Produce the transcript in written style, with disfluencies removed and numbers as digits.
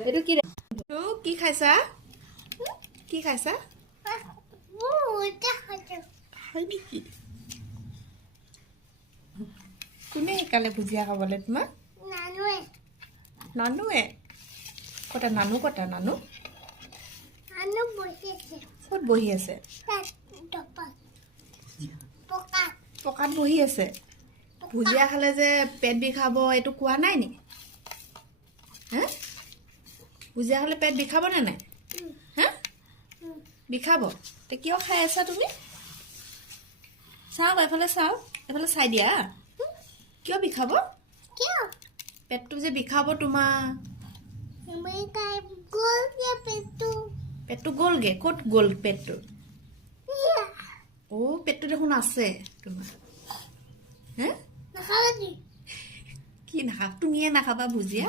এইটো কি কি খাইছা কি খাইছা হয় নেকি কোনে শিকালে ভুজিয়া খাবলৈ তোমাক নানুৱে কটা নানু ক'ত বহি আছে পকাত বহি আছে ভুজিয়া খালে যে পেট বিষাব এইটো কোৱা নাই নি হা ভুজিয়া খালে পেট বিষাব নে নাই হা বিষাব তে কিয় খাই আছা তুমি চাও এফালে চাই দিয়া কিয় বিষাব পেটটো যে বিষাব তোমাৰ পেটটো গ'লগে ক'ত গ'ল পেটটো পেটটো দেখোন আছে তোমাৰ হে কি নাখাবা তুমিয়ে নাখাবা ভুজিয়া